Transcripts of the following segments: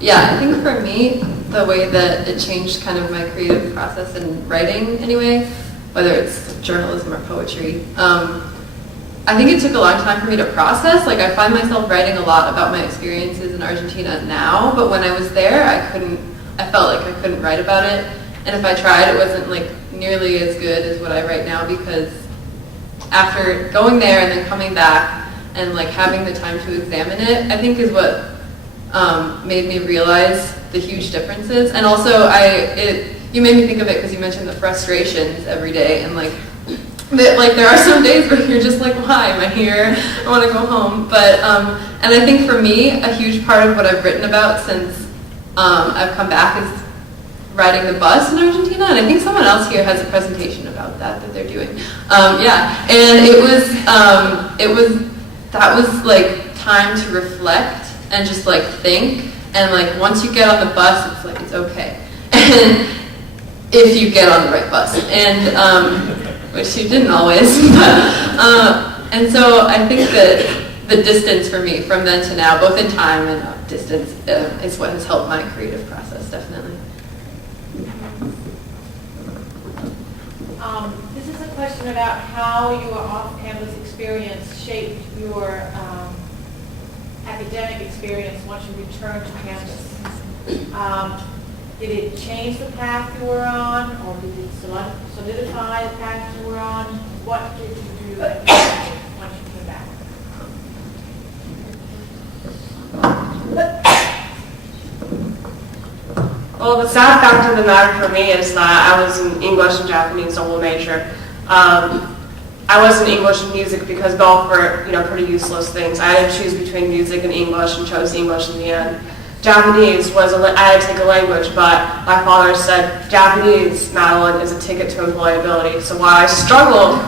Yeah, I think for me, the way that it changed kind of my creative process in writing anyway, whether it's journalism or poetry, I think it took a long time for me to process. Like, I find myself writing a lot about my experiences in Argentina now, but when I was there, I felt like I couldn't write about it. And if I tried, it wasn't like nearly as good as what I write now, because after going there and then coming back and like having the time to examine it, I think is what made me realize the huge differences. And also, you made me think of it because you mentioned the frustrations every day, and like there are some days where you're just like, why am I here? I want to go home. But and I think for me, a huge part of what I've written about since I've come back is riding the bus in Argentina, and I think someone else here has a presentation about that they're doing. Yeah, and that was like time to reflect and just like think, and like once you get on the bus, it's like it's okay, and if you get on the right bus, and which you didn't always, but and so I think that the distance for me from then to now, both in time and distance, is what has helped my creative process, definitely. This is a question about how your off-campus experience shaped your academic experience once you returned to campus. Did it change the path you were on, or did it solidify the path you were on? What did you do once you came back? Well, the sad fact of the matter for me is that I was an English and Japanese double major. I was in English and music because both were, pretty useless things. I had to choose between music and English, and chose English in the end. Japanese I had to take a language, but my father said, Japanese, Madeline, is a ticket to employability. So while I struggled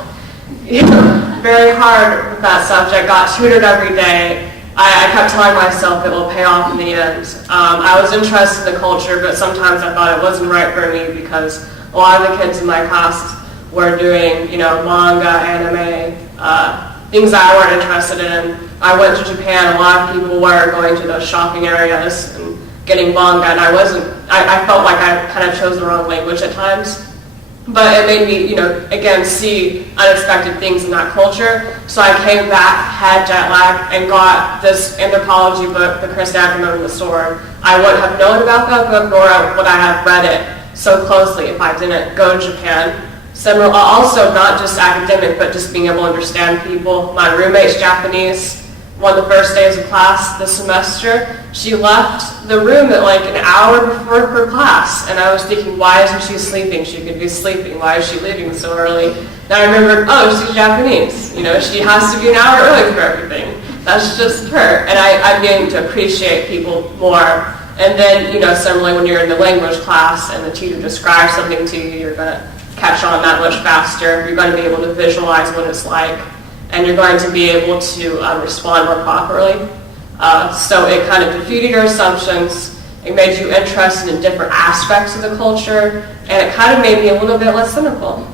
very hard with that subject, got tutored every day, I kept telling myself it will pay off in the end. I was interested in the culture, but sometimes I thought it wasn't right for me because a lot of the kids in my class were doing, manga, anime, things that I weren't interested in. I went to Japan, a lot of people were going to those shopping areas and getting manga, and I felt like I kind of chose the wrong language at times. But it made me, again, see unexpected things in that culture. So I came back, had jet lag, and got this anthropology book, The Chrysanthemum and the Sword. I wouldn't have known about that book, nor would I have read it so closely if I didn't go to Japan. Similar, also not just academic, but just being able to understand people. My roommate's Japanese. One of the first days of class this semester, she left the room at like an hour before her class, and I was thinking, why isn't she sleeping? She could be sleeping. Why is she leaving so early? And I remembered, oh, she's Japanese. She has to be an hour early for everything. That's just her. And I began to appreciate people more. And then, similarly, when you're in the language class and the teacher describes something to you, you're going to catch on that much faster. You're going to be able to visualize what it's like, and you're going to be able to respond more properly. So it kind of defeated your assumptions. It made you interested in different aspects of the culture, and it kind of made me a little bit less cynical.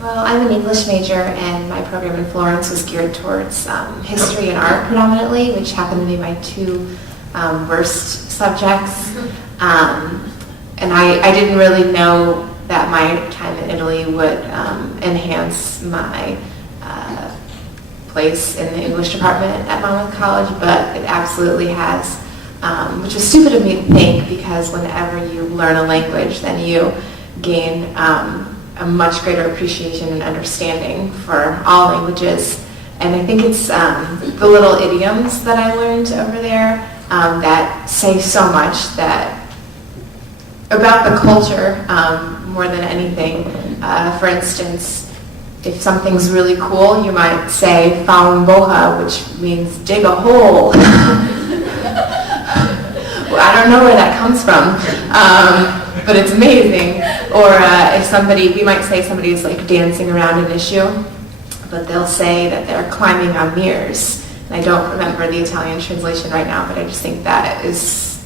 Well, I'm an English major, and my program in Florence was geared towards history and art predominantly, which happened to be my two worst subjects. And I didn't really know that my time in Italy would enhance my place in the English department at Monmouth College, but it absolutely has, which is stupid of me to think, because whenever you learn a language, then you gain a much greater appreciation and understanding for all languages. And I think it's the little idioms that I learned over there that say so much about the culture more than anything. For instance, if something's really cool, you might say "fa un boha," which means dig a hole. Well, I don't know where that comes from, but it's amazing. Or we might say somebody's like dancing around an issue, but they'll say that they're climbing on mirrors. And I don't remember the Italian translation right now, but I just think that is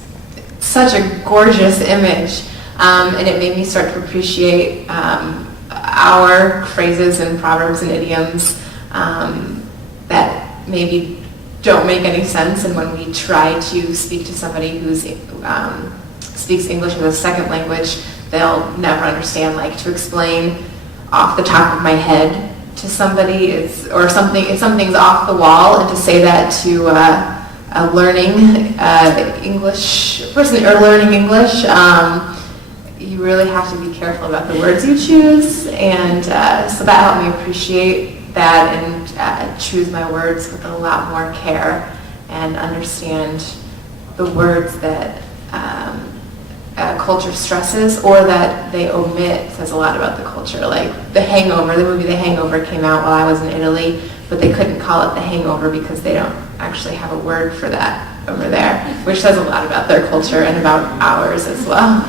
such a gorgeous image And it made me start to appreciate our phrases and proverbs and idioms that maybe don't make any sense. And when we try to speak to somebody who speaks English as a second language, they'll never understand. Like, to explain off the top of my head to somebody if something's off the wall, and to say that to a learning English person or learning English, you really have to be careful about the words you choose, and so that helped me appreciate that and choose my words with a lot more care and understand the words that culture stresses or that they omit says a lot about the culture. Like The Hangover, the movie The Hangover came out while I was in Italy, but they couldn't call it The Hangover because they don't actually have a word for that over there, which says a lot about their culture and about ours as well.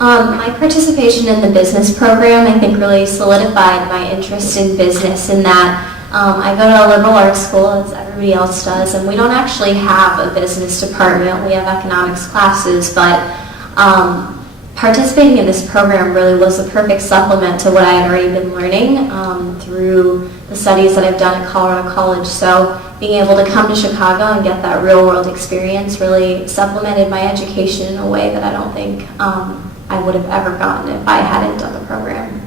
My participation in the business program, I think, really solidified my interest in business in that I go to a liberal arts school, as everybody else does, and we don't actually have a business department. We have economics classes, but participating in this program really was a perfect supplement to what I had already been learning through the studies that I've done at Colorado College. So being able to come to Chicago and get that real-world experience really supplemented my education in a way that I don't think I would have ever gotten if I hadn't done the program.